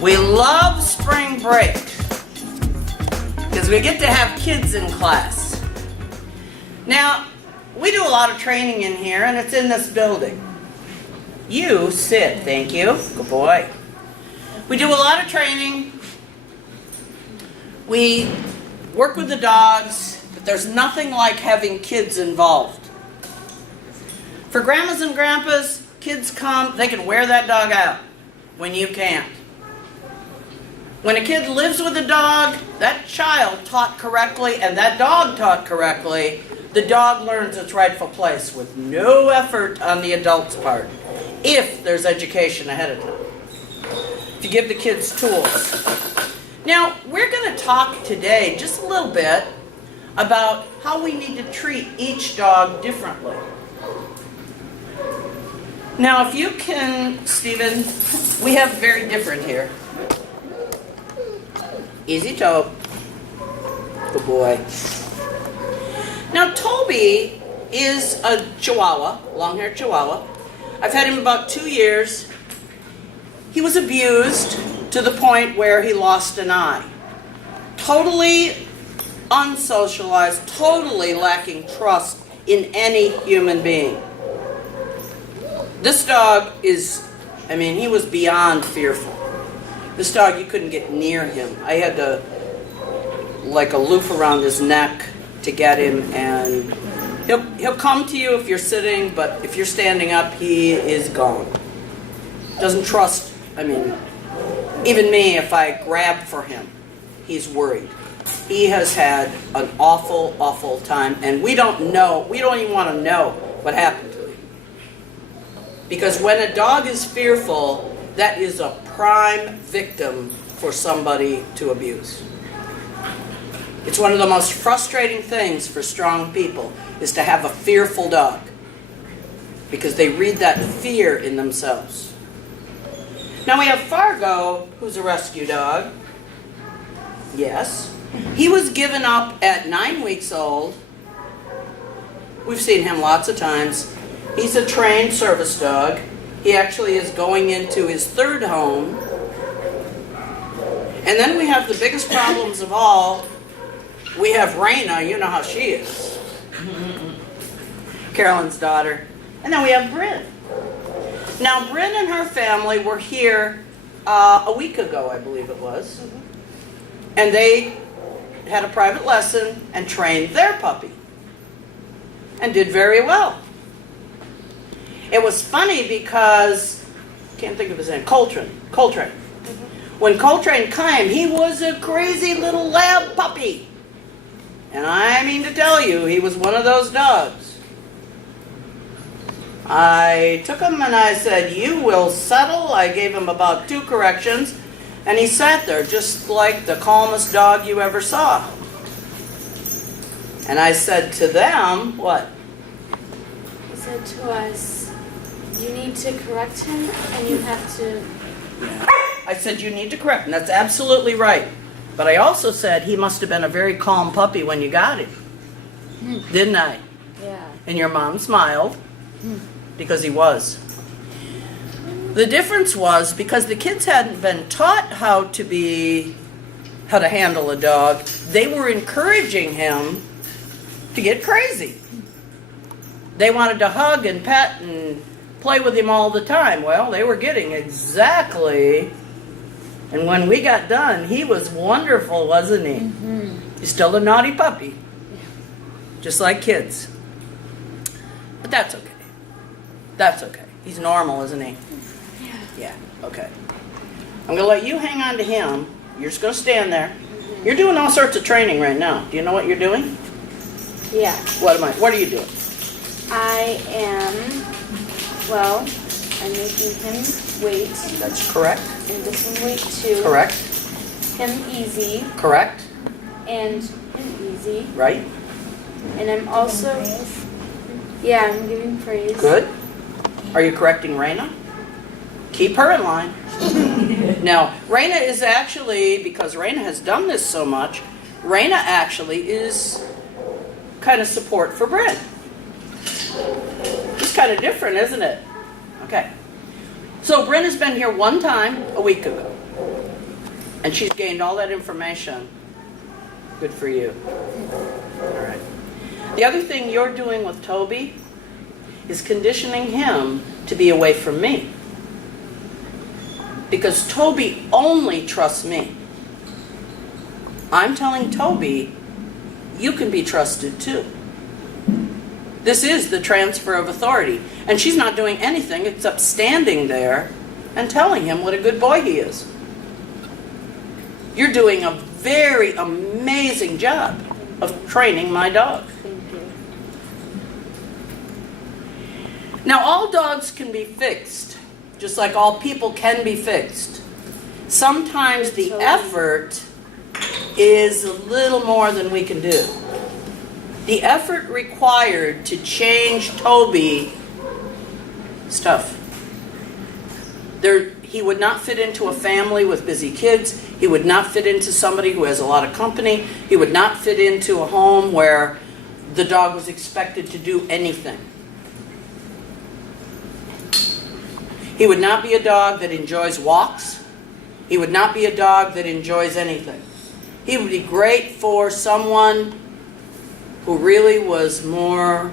We love spring break because we get to have kids in class. Now, we do a lot of training in here, and it's in this building. You sit, thank you. Good boy. We do a lot of training. We work with the dogs, but there's nothing like having kids involved. For grandmas and grandpas, kids come, they can wear that dog out when you can't. When a kid lives with a dog, that child taught correctly and that dog taught correctly, the dog learns its rightful place with no effort on the adult's part, if there's education ahead of time. If you give the kids tools. Now, we're going to talk today just a little bit about how we need to treat each dog differently. Now, if you can, Stephen, we have very different here. Easy toe. Good boy. Now, Toby is a Chihuahua, long-haired Chihuahua. I've had him about 2 years. He was abused to the point where he lost an eye. Totally unsocialized, totally lacking trust in any human being. This dog is, he was beyond fearful. This dog, you couldn't get near him. I had to, like a loop around his neck to get him, and he'll come to you if you're sitting, but if you're standing up, he is gone. Doesn't trust, even me, if I grab for him, he's worried. He has had an awful, awful time, and we don't even want to know what happened to him. Because when a dog is fearful, that is a prime victim for somebody to abuse. It's one of the most frustrating things for strong people is to have a fearful dog, because they read that fear in themselves. Now we have Fargo, who's a rescue dog. Yes. He was given up at 9 weeks old. We've seen him lots of times. He's a trained service dog. He actually is going into his 3rd home. And then we have the biggest problems of all. We have Raina, you know how she is. Carolyn's daughter. And then we have Bryn. Now, Bryn and her family were here a week ago, I believe it was. And they had a private lesson and trained their puppy. And did very well. It was funny because, can't think of his name, Coltrane. When Coltrane came, he was a crazy little lab puppy. And I mean to tell you, he was one of those dogs. I took him and I said, you will settle. I gave him about 2 corrections. And he sat there just like the calmest dog you ever saw. And I said to them, what? He said to us, you need to correct him, and you have to... I said, you need to correct him. That's absolutely right. But I also said he must have been a very calm puppy when you got him. Didn't I? Yeah. And your mom smiled, because he was. The difference was, because the kids hadn't been taught how to handle a dog, they were encouraging him to get crazy. They wanted to hug and pet and play with him all the time. Well, they were getting exactly, and when we got done, he was wonderful, wasn't he? He's still a naughty puppy, just like kids. But that's okay. That's okay. He's normal, isn't he? Yeah, okay. I'm going to let you hang on to him. You're just going to stand there. You're doing all sorts of training right now. Do you know what you're doing? Yeah. What are you doing? I'm making him wait. That's correct. And this one wait too. Correct. Him easy. Correct. And him easy. Right. And I'm also, yeah, I'm giving praise. Good. Are you correcting Raina? Keep her in line. Now, Raina is actually, because Raina has done this so much, Raina actually is kind of support for Bryn. It's kind of different, isn't it? Okay. So Bryn has been here one time a week ago. And she's gained all that information. Good for you. All right. The other thing you're doing with Toby is conditioning him to be away from me. Because Toby only trusts me. I'm telling Toby, you can be trusted too. This is the transfer of authority. And she's not doing anything except standing there and telling him what a good boy he is. You're doing a very amazing job of training my dog. Thank you. Now, all dogs can be fixed, just like all people can be fixed. Sometimes the effort is a little more than we can do. The effort required to change Toby, stuff. He would not fit into a family with busy kids. He would not fit into somebody who has a lot of company. He would not fit into a home where the dog was expected to do anything. He would not be a dog that enjoys walks. He would not be a dog that enjoys anything. He would be great for someone who really was more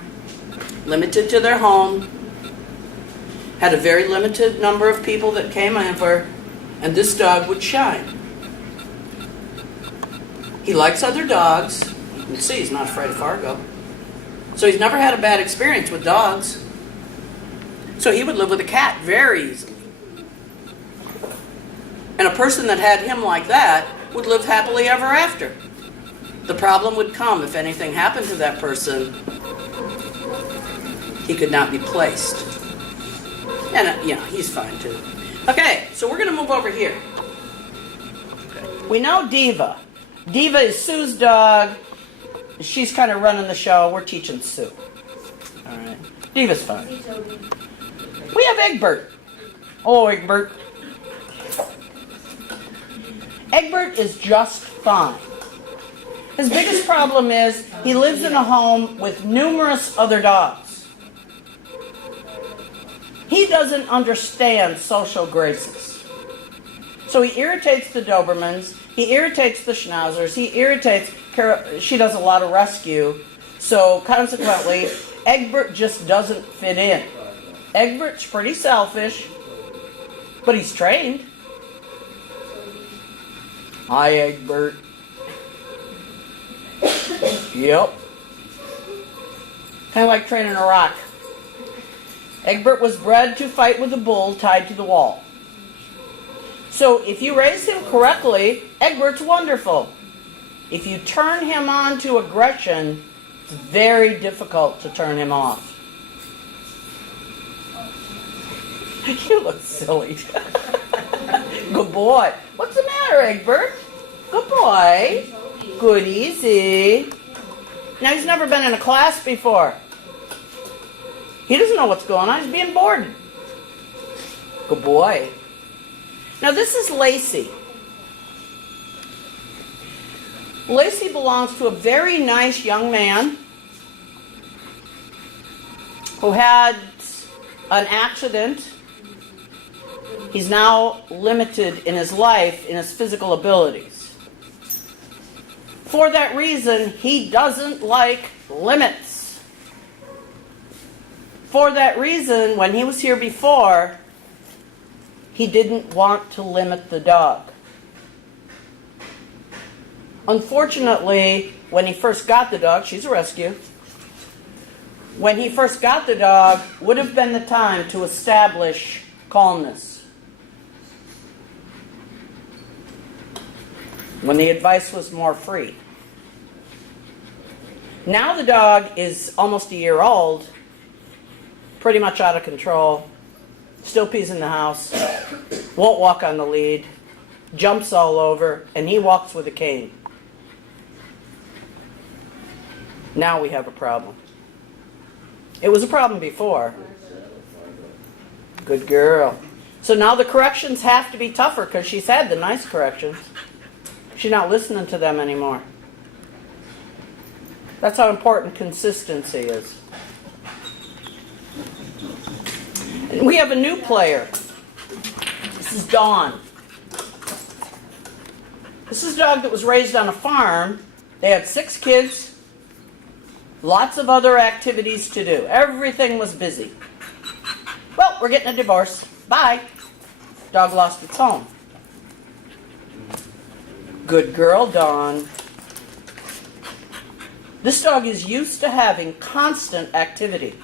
limited to their home, had a very limited number of people that came over, and this dog would shine. He likes other dogs. You can see he's not afraid of Fargo. So he's never had a bad experience with dogs. So he would live with a cat very easily. And a person that had him like that would live happily ever after. The problem would come if anything happened to that person, he could not be placed. And, he's fine too. Okay, so we're going to move over here. We know Diva. Diva is Sue's dog. She's kind of running the show. We're teaching Sue. All right. Diva's fine. We have Egbert. Oh, Egbert. Egbert is just fine. His biggest problem is he lives in a home with numerous other dogs. He doesn't understand social graces. So he irritates the Dobermans, he irritates the Schnauzers, he irritates Carol. She does a lot of rescue. So consequently, Egbert just doesn't fit in. Egbert's pretty selfish, but he's trained. Hi, Egbert. Yep. Kind of like training a rock. Egbert was bred to fight with a bull tied to the wall. So if you raise him correctly, Egbert's wonderful. If you turn him on to aggression, it's very difficult to turn him off. You look silly. Good boy. What's the matter, Egbert? Good boy. Good, easy. Now, he's never been in a class before. He doesn't know what's going on. He's being bored. Good boy. Now, this is Lacey. Lacey belongs to a very nice young man who had an accident. He's now limited in his life, in his physical abilities. For that reason, he doesn't like limits. For that reason, when he was here before, he didn't want to limit the dog. Unfortunately, when he first got the dog, she's a rescue. When he first got the dog, would have been the time to establish calmness. When the advice was more free. Now the dog is almost a year old, pretty much out of control, still pees in the house, won't walk on the lead, jumps all over, and he walks with a cane. Now we have a problem. It was a problem before. Good girl. So now the corrections have to be tougher because she's had the nice corrections. She's not listening to them anymore. That's how important consistency is. And we have a new player. This is Dawn. This is a dog that was raised on a farm. They had 6 kids, lots of other activities to do. Everything was busy. Well, we're getting a divorce. Bye. Dog lost its home. Good girl, Dawn. This dog is used to having constant activity.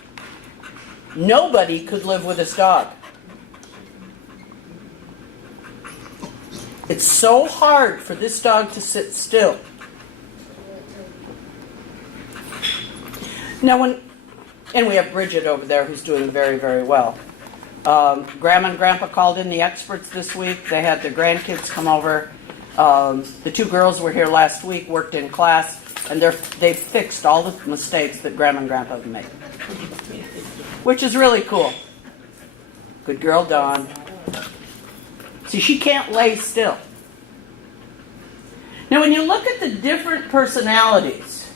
Nobody could live with this dog. It's so hard for this dog to sit still. Now, and we have Bridget over there who's doing very, very well. Grandma and Grandpa called in the experts this week. They had their grandkids come over. The 2 girls were here last week, worked in class, and they've fixed all the mistakes that Grandma and Grandpa have made, which is really cool. Good girl, Dawn. See, she can't lay still. Now, when you look at the different personalities,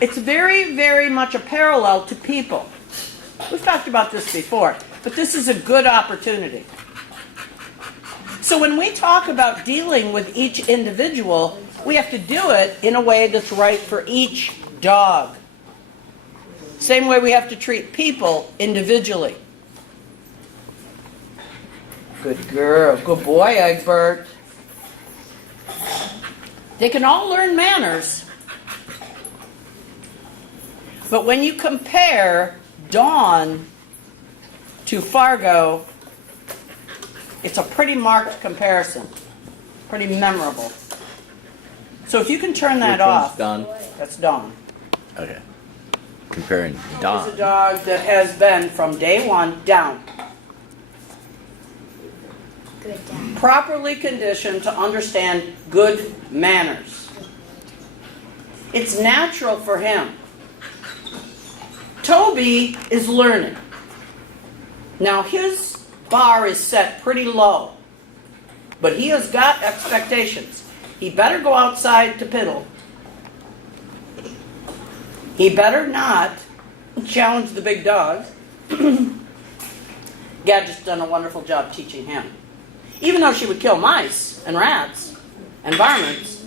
it's very, very much a parallel to people. We've talked about this before, but this is a good opportunity. So when we talk about dealing with each individual, we have to do it in a way that's right for each dog. Same way we have to treat people individually. Good girl. Good boy, Egbert. They can all learn manners. But when you compare Dawn to Fargo, it's a pretty marked comparison. Pretty memorable. So if you can turn that off. Dawn? That's Dawn. Okay. Comparing It's a Dawn. dog that has been from day one down. Good dad. Properly conditioned to understand good manners. It's natural for him. Toby is learning. Now his bar is set pretty low, but he has got expectations. He better go outside to piddle. He better not challenge the big dogs. Gadget's done a wonderful job teaching him. Even though she would kill mice and rats and varmints,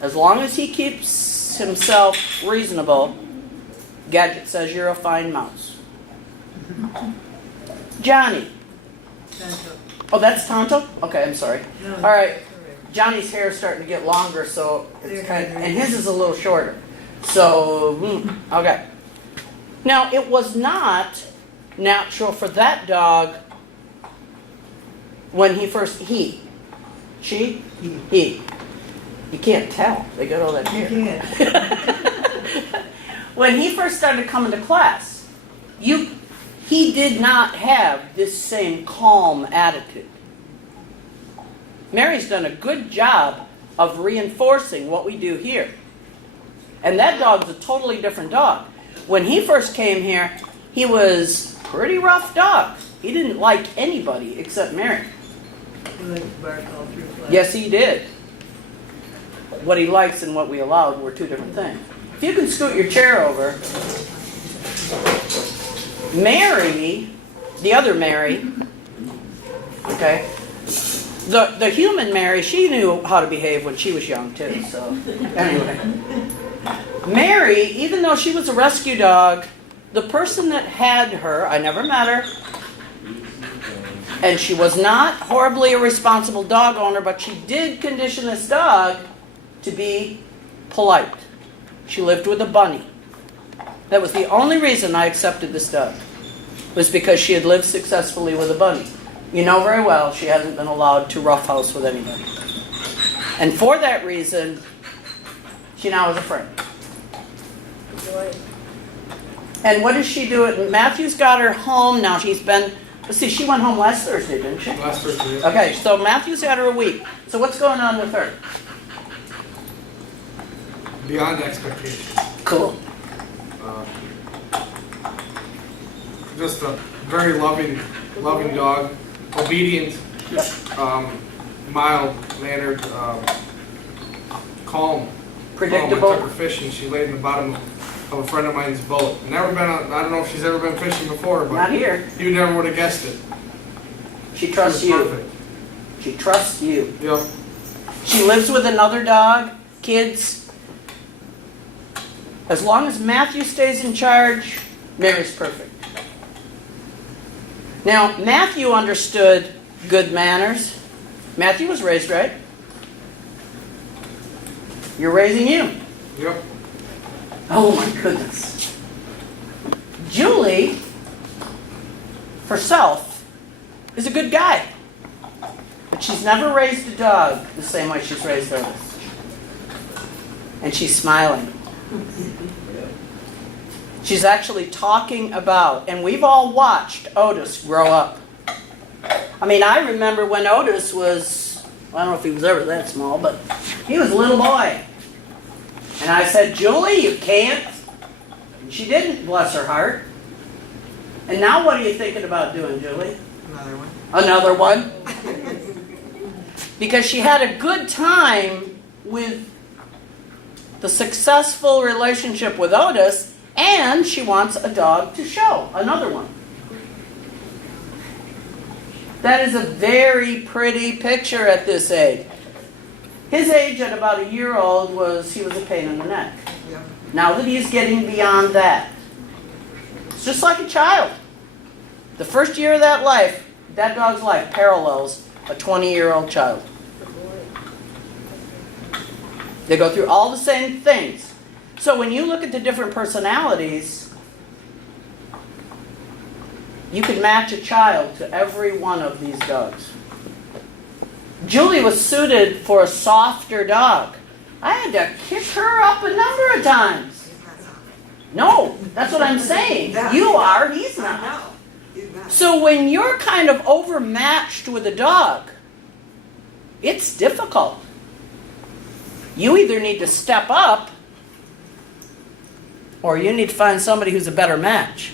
as long as he keeps himself reasonable, Gadget says you're a fine mouse. Johnny. Oh, that's Tonto? Okay, I'm sorry. All right. Johnny's hair is starting to get longer, so it's and his is a little shorter. So, okay. Now, it was not natural for that dog when he first, he. You can't tell. They got all that hair. When he first started coming to class, he did not have this same calm attitude. Mary's done a good job of reinforcing what we do here. And that dog's a totally different dog. When he first came here, he was a pretty rough dog. He didn't like anybody except Mary. He liked to bark all through class. Yes, he did. What he likes and what we allowed were 2 different things. If you can scoot your chair over. Mary, the other Mary, okay, the human Mary, she knew how to behave when she was young too, so anyway. Mary, even though she was a rescue dog, the person that had her, I never met her, and she was not horribly irresponsible dog owner, but she did condition this dog to be polite. She lived with a bunny. That was the only reason I accepted this dog, was because she had lived successfully with a bunny. You know very well she hasn't been allowed to roughhouse with anybody. And for that reason, She now has a friend. And what does she do? Matthew's got her home now. She's been, let's see, she went home last Thursday, didn't she? Last Thursday. Okay, so Matthew's had her a week. So what's going on with her? Beyond expectations. Cool. Just a very loving dog, obedient, mild-mannered, calm. Predictable. I took her fishing. She laid in the bottom of a friend of mine's boat. Never been. I don't know if she's ever been fishing before, but Not here. you never would have guessed it. She trusts She was you. perfect. She trusts you. Yep. She lives with another dog, kids. As long as Matthew stays in charge, Mary's perfect. Now, Matthew understood good manners. Matthew was raised right. You're raising you. Yep. Oh my goodness. Julie, herself, is a good guy. But she's never raised a dog the same way she's raised Otis. And she's smiling. She's actually talking about, and we've all watched Otis grow up. I mean, I remember when Otis was, I don't know if he was ever that small, but he was a little boy. And I said, Julie, you can't. And she didn't, bless her heart. And now what are you thinking about doing, Julie? Another one. Another one. Because she had a good time with the successful relationship with Otis, and she wants a dog to show, another one. That is a very pretty picture at this age. His age at about a year old he was a pain in the neck. Yep. Now that he's getting beyond that, it's just like a child. The first year of that dog's life parallels a 20-year-old child. They go through all the same things. So when you look at the different personalities, you can match a child to every one of these dogs. Julie was suited for a softer dog. I had to kick her up a number of times. No, that's what I'm saying. You are, he's not. So when you're kind of overmatched with a dog, it's difficult. You either need to step up or you need to find somebody who's a better match.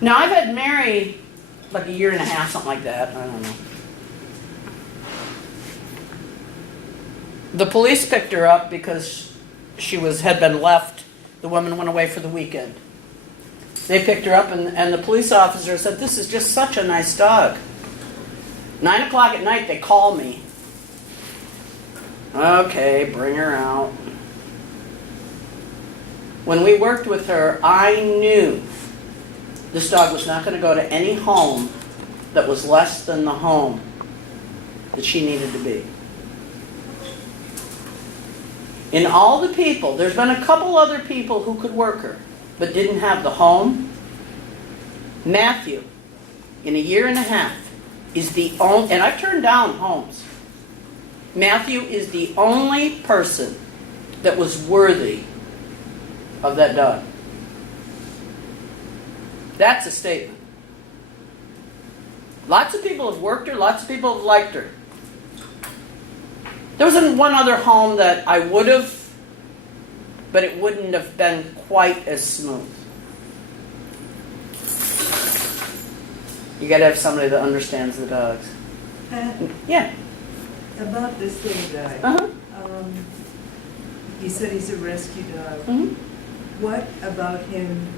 Now, I've had Mary like a year and a half, something like that. I don't know. The police picked her up because she had been left. The woman went away for the weekend. They picked her up, and the police officer said, this is just such a nice dog. 9 o'clock at night, they call me. Okay, bring her out. When we worked with her, I knew this dog was not going to go to any home that was less than the home that she needed to be. In all the people, there's been a couple other people who could work her, but didn't have the home. Matthew, in a year and a half, is the only, and I've turned down homes. Matthew is the only person that was worthy of that dog. That's a statement. Lots of people have worked her, lots of people have liked her. There was one other home that I would have, but it wouldn't have been quite as smooth. You got to have somebody that understands the dogs. Yeah. About this little guy. Uh-huh. He said he's a rescue dog. Mm-hmm. What about him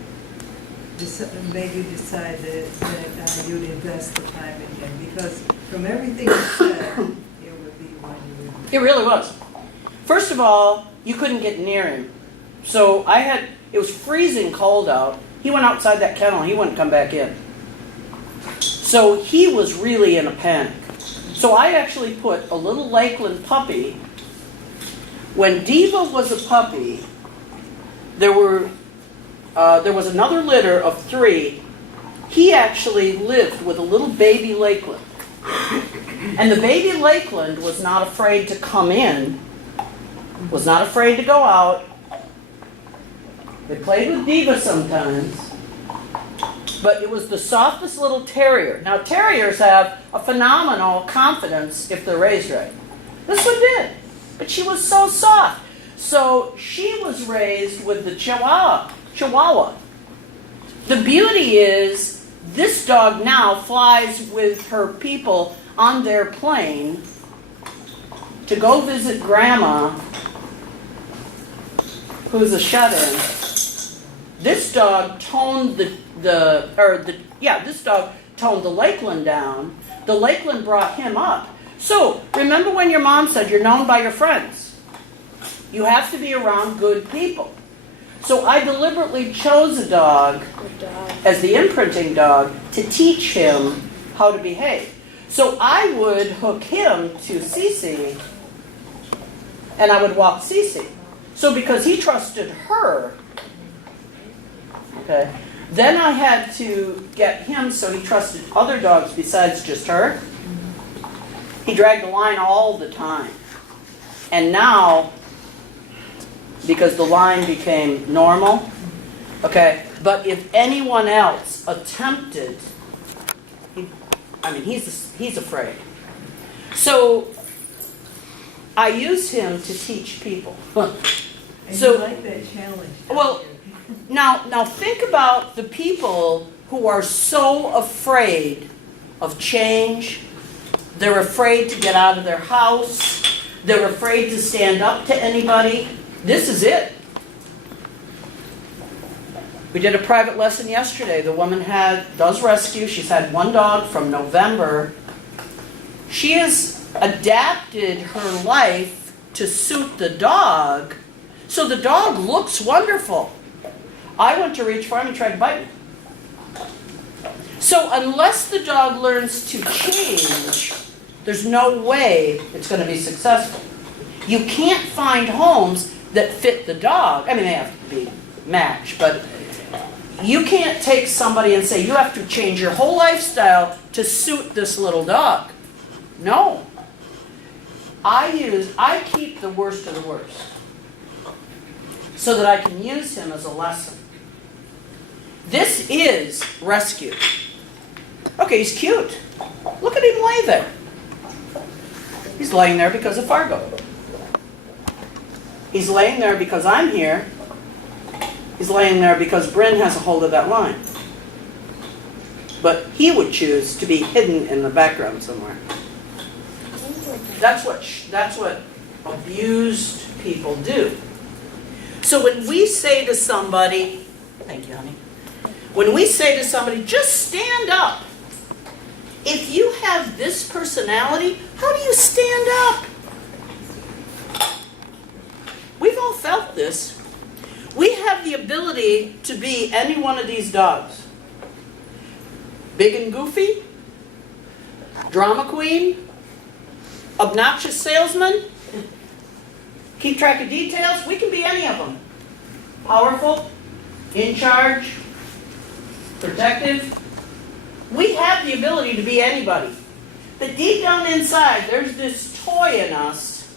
made you decide that you'd invest the time in him? Because from everything you said, it would be one you would. It really was. First of all, you couldn't get near him. So it was freezing cold out. He went outside that kennel, he wouldn't come back in. So he was really in a panic. So I actually put a little Lakeland puppy. When Diva was a puppy, there was another litter of 3. He actually lived with a little baby Lakeland. And the baby Lakeland was not afraid to come in was not afraid to go out. They played with Diva sometimes. But it was the softest little terrier. Now, terriers have a phenomenal confidence if they're raised right. This one did. But she was so soft. So she was raised with the Chihuahua. The beauty is this dog now flies with her people on their plane to go visit Grandma, who's a shut-in. This dog toned this dog toned the Lakeland down. The Lakeland brought him up. So, remember when your mom said you're known by your friends? You have to be around good people. So I deliberately chose a dog as the imprinting dog to teach him how to behave. So I would hook him to Cece, and I would walk Cece. So because he trusted her, okay, then I had to get him so he trusted other dogs besides just her. He dragged the line all the time. And now, because the line became normal, okay, but if anyone else attempted, he's afraid. So I use him to teach people. And So, you like that challenge. well, now think about the people who are so afraid of change. They're afraid to get out of their house. They're afraid to stand up to anybody. This is it. We did a private lesson yesterday. The woman does rescue. She's had one dog from November. She has adapted her life to suit the dog, so the dog looks wonderful. I went to reach for him and tried to bite me. So unless the dog learns to change, there's no way it's going to be successful. You can't find homes that fit the dog. I mean, they have to be matched, but you can't take somebody and say, you have to change your whole lifestyle to suit this little dog. No. I keep the worst of the worst so that I can use him as a lesson. This is rescue. Okay, he's cute. Look at him lay there. He's laying there because of Fargo. He's laying there because I'm here. He's laying there because Bryn has a hold of that line. But he would choose to be hidden in the background somewhere. That's what abused people do. So when we say to somebody, thank you, honey. When we say to somebody, just stand up. If you have this personality, how do you stand up? We've all felt this. We have the ability to be any one of these dogs. Big and goofy, drama queen, obnoxious salesman, keep track of details. We can be any of them. Powerful, in charge, protective. We have the ability to be anybody. But deep down inside, there's this toy in us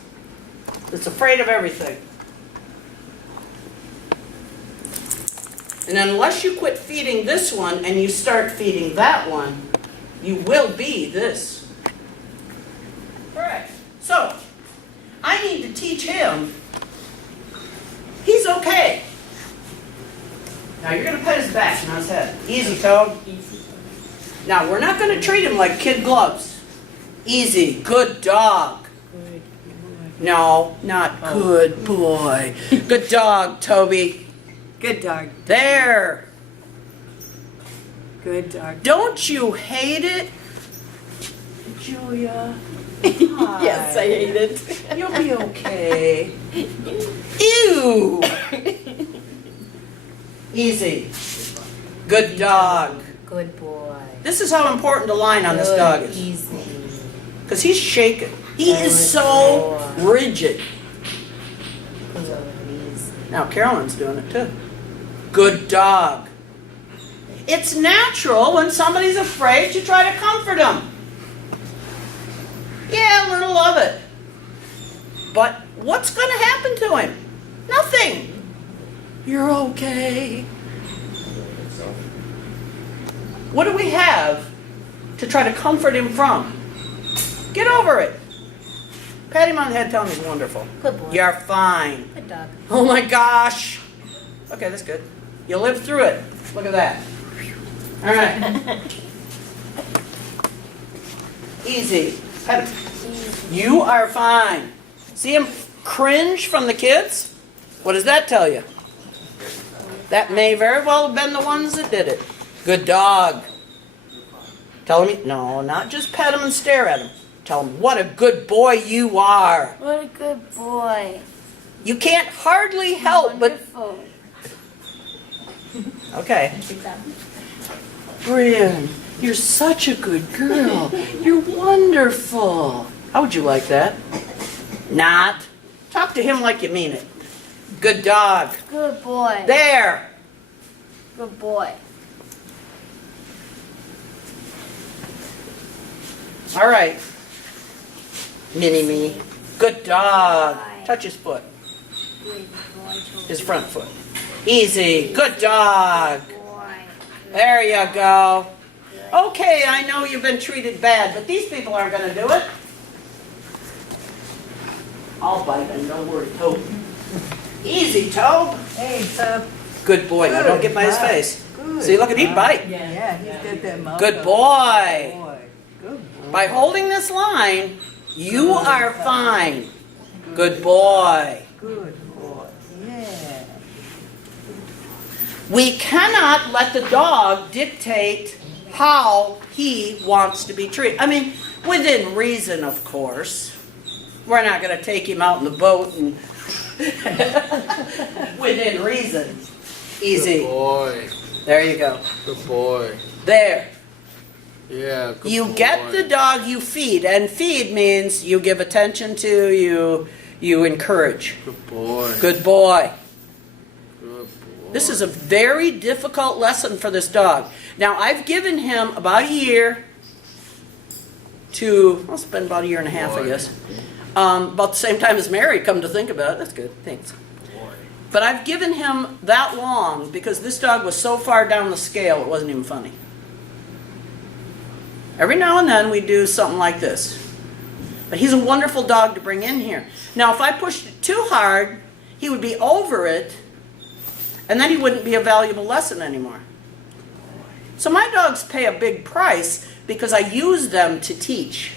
that's afraid of everything. And unless you quit feeding this one and you start feeding that one, you will be this. Correct. So, I need to teach him he's okay. Now you're going to pet his back, not his head. Easy, Toad. Now, we're not going to treat him like kid gloves. Easy. Good dog. No, not good boy. Good dog, Toby. Good dog. There. Good dog. Don't you hate it? Julia. Yes, I hate it. You'll be okay. Ew. Easy. Good dog. Good boy. This is how important the line on this dog is. Easy. Because he's shaking. He is so rigid. Good, easy. Now Carolyn's doing it too. Good dog. It's natural when somebody's afraid to try to comfort them. Yeah, a little of it. But what's going to happen to him? Nothing. You're okay. What do we have to try to comfort him from? Get over it. Pat him on the head, tell him he's wonderful. Good boy. You're fine. Good dog. Oh my gosh. Okay, that's good. You lived through it. Look at that. All right. Easy. Pat him. You are fine. See him cringe from the kids? What does that tell you? That may very well have been the ones that did it. Good dog. Tell him, no, not just pet him and stare at him. Tell him, what a good boy you are. What a good boy. You can't hardly help but... Wonderful. Okay. Brian, you're such a good girl. You're wonderful. How would you like that? Not. Talk to him like you mean it. Good dog. Good boy. There. Good boy. All right. Mini-me. Good dog. Touch his foot. His front foot. Easy. Good dog. There you go. Okay, I know you've been treated bad, but these people aren't going to do it. I'll bite him, don't worry, Tobe. Easy, Tobe. Hey, Tobe. Good boy. Now don't get by his face. Good. See, look at he bite. Yeah, he's got that mouth. Good up. boy. Good boy. By holding this line, you are fine. Good boy. Good boy. Yeah. We cannot let the dog dictate how he wants to be treated. I mean, within reason, of course. We're not going to take him out in the boat and within reason. Easy. Good boy. There you go. Good boy. There. Yeah, good You boy. get the dog you feed, and feed means you give attention to, you encourage. Good boy. Good boy. Good boy. This is a very difficult lesson for this dog. Now, I've given him about a year to, well, it's been about a year and a half, I guess. About the same time as Mary, come to think about it. That's good, thanks. But I've given him that long because this dog was so far down the scale, it wasn't even funny. Every now and then we do something like this. But he's a wonderful dog to bring in here. Now, if I pushed it too hard, he would be over it, and then he wouldn't be a valuable lesson anymore. So my dogs pay a big price because I use them to teach.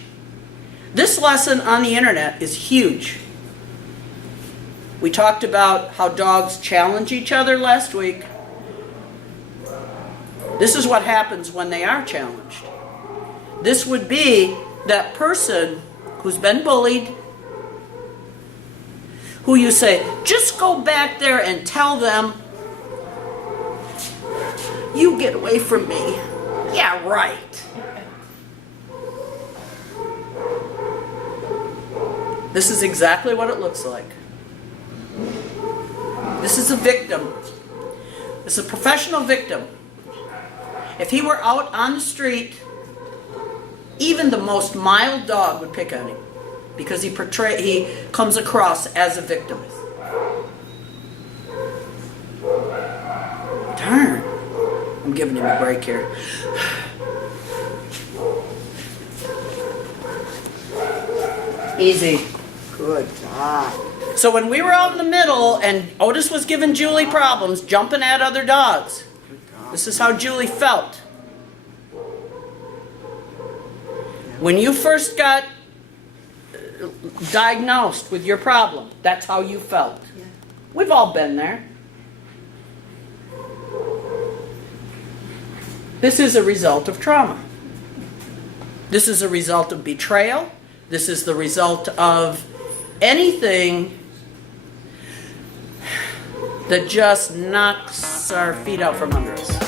This lesson on the internet is huge. We talked about how dogs challenge each other last week. This is what happens when they are challenged. This would be that person who's been bullied, who you say, just go back there and tell them, you get away from me. Yeah, right. This is exactly what it looks like. This is a victim. This is a professional victim. If he were out on the street, even the most mild dog would pick on him because he comes across as a victim. Darn. I'm giving him a break here. Easy. Good dog. So when we were out in the middle and Otis was giving Julie problems, jumping at other dogs, this is how Julie felt. When you first got diagnosed with your problem, that's how you felt. We've all been there. This is a result of trauma. This is a result of betrayal. This is the result of anything that just knocks our feet out from under us.